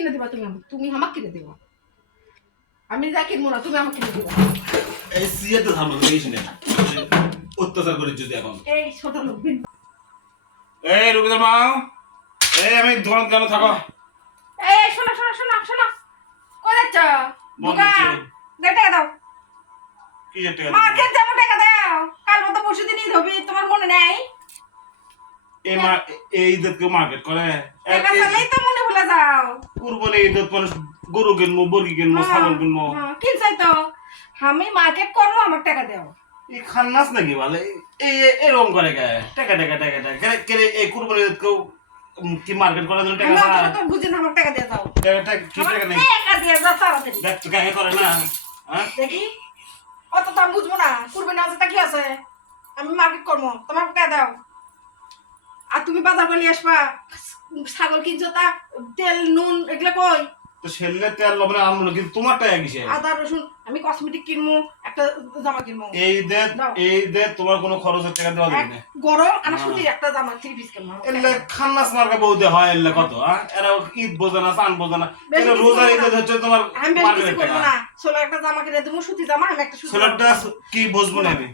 কিনে দিবা তুমি আমাকে কিনে দিবা। আমি যা কিনবো না তুমি আমাকে কিনে দিবা। এই সিয়ে তো ধারণা করিস না, অত্যাচার করিস যদি এখন। এই ছোট লোক এই রবিদার মা, এই আমি দোকান কেন থাকো? এই শোনো শোনো শোনো শোনো, কই যাচ্ছ? দোকান টাকা দাও। কি যে টাকা? মার্কেট যাবো, টাকা দাও। কাল মতো পরশু দিনই ধরবি, তোমার মনে নেই? এই মা এই ঈদের কেউ মার্কেট করে? টাকা চাইলেই তো মনে ভুলে যাও। কুরবানি ঈদত মানুষ গরু কিনবো, মুরগি কিনবো, ছাগল কিনবো। কিনছাই তো, আমি মার্কেট করবো, আমার টাকা দাও। এই খান্নাস নাকি বলে? এই এরকম করে কে? টাকা টাকা টাকা টাকা কে এই কুরবানি ঈদ কেউ কি মার্কেট করে দিল টাকা? আমি তো বুঝি না, আমার টাকা দিয়ে দাও। টাকা কি টাকা নেই? টাকা দিয়ে দাও তাড়াতাড়ি। দেখ তো কাকে করে না, হ্যাঁ? দেখি অত দাম বুঝবো না, কুরবানি আছে তা কি আছে, আমি মার্কেট করবো, তোমার টাকা দাও। আর তুমি বাজার করে নিয়ে আসবা, ছাগল কিনছো তা তেল নুন এগুলো কই? তো ছেলে তেল লবণ আনবো না, কিন্তু তোমার টাকা কিসে? আদা রসুন, আমি কসমেটিক কিনবো, একটা জামা কিনবো। এই দে তোমার কোনো খরচের টাকা দেওয়া যাবে না। গরম আর সুতির একটা জামা 3 পিস কিনবো। এলে খান্নাস মার্কা বউদে হয় এলে কত, হ্যাঁ? এরা ঈদ বোঝে না, চান বোঝে না। এটা রোজা ঈদ হচ্ছে তোমার আমি বেশি কিছু মার্কেটের করবো টাকা। না, ছোট একটা জামা কিনে দেবো, সুতি জামা, আমি একটা সুতি ছেলেটা কি বুঝবো না আমি?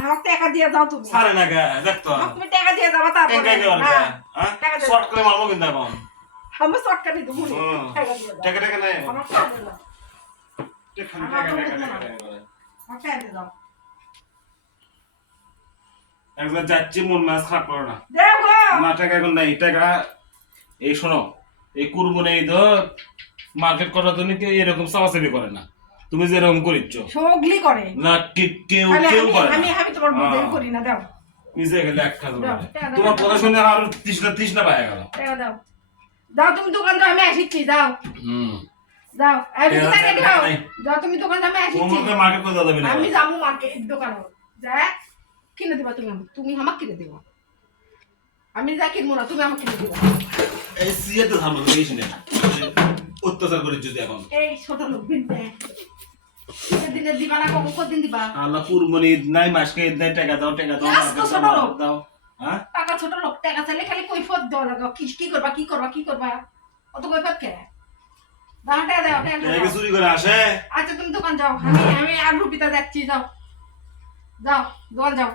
আমার টাকা দিয়ে যাও তুমি। সারে না গে, দেখ তো। তুমি টাকা দিয়ে যাবা তারপরে। টাকা কে ওরকা, হ্যাঁ? টাকা দিয়ে শর্ট করে মারবো কিন্তু এখন। আমি শর্টকাটে দেবো, টাকা দিয়ে দাও। টাকা টাকা নাই। আমার টাকা দিয়ে দাও। টাকা করে। আমার টাকা দিয়ে দাও। একবার যাচ্ছি, মন মাছ খারাপ করো না। দেও গো। না টাকা এখন নাই, টাকা এই শোনো, এই কুরবানি ঈদ মার্কেট করার জন্য কেউ এরকম চাওয়াচাবি করে না, তুমি যেরকম করিচ্ছ সগলি করে না, কেউ তাহলে কেউ করে আমি না। আমি তোমার বুদ্ধি করি না, দাও নিজে গেলে এক কাজ দাও, করে। টাকা দাও। তোমার কথা শুনে আর তৃষ্ণা পায় গেল। টাকা দাও, দাও তুমি দোকান যাও, আমি আসিচ্ছি, দাও হুম, দাও। এই টাকা টাকা দাও, দাও, নাই। দাও তুমি দোকান যাও, আমি আসিচ্ছি। তোমাকে মার্কেট করে যাবে না। আমি যাবো মার্কেট দোকানে, যা কিনে দিবা তুমি আমাকে কিনে দিবা। আমি যা কিনবো না তুমি আমাকে কিনে দিবা। এই সিয়ে তো ধারণা করিস না, অত্যাচার করিস যদি এখন। এই ছোট লোক বিনতে দিনে দিবা না, কদিন দিবা? আল্লাহ কুরবানি ঈদ নাই, মাসকে ঈদ নাই, টাকা দাও টাকা দাও, আজ তো মার্কেট ছোট দাও, লোক। দাও। হ্যাঁ, টাকা ছোট লোক, টাকা চাইলে খালি কৈফত দেওয়া লাগে, কি করবা কি করবা কি করবা, অত কৈফত কে? দাও টাকা দাও, টাকা টাকা দাও। চুরি করে আসে। আচ্ছা তুমি দোকান যাও, আমি আর রুপিতা যাচ্ছি, যাও যাও দোকান যাও।